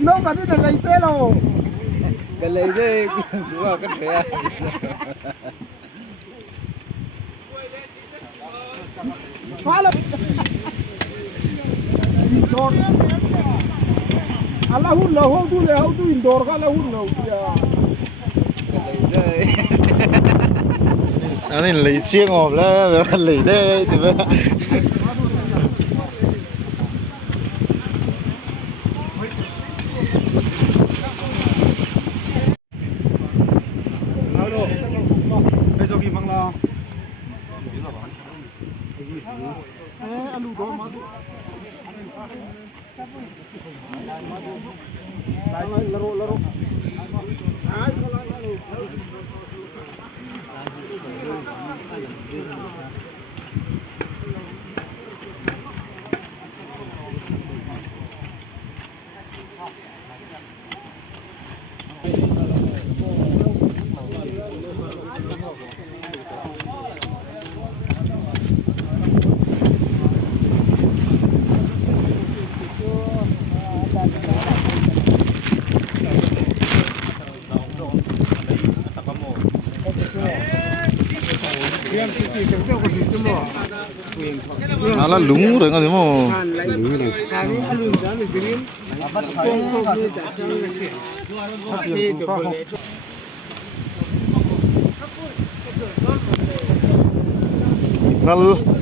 No, mà đi lấy xe đâu. Cái lấy dê cũng là cái thế. Phá lắm. Ala hút lầu hút tu lầu tu indoor ka la hút lầu ya. Cái lấy dê. Anh này lấy chiếc ngọt là lấy đây thì vậy. 저기 막라. 아루 더 마도. laro laro. Ala lungu rồi nggak mau. Ngal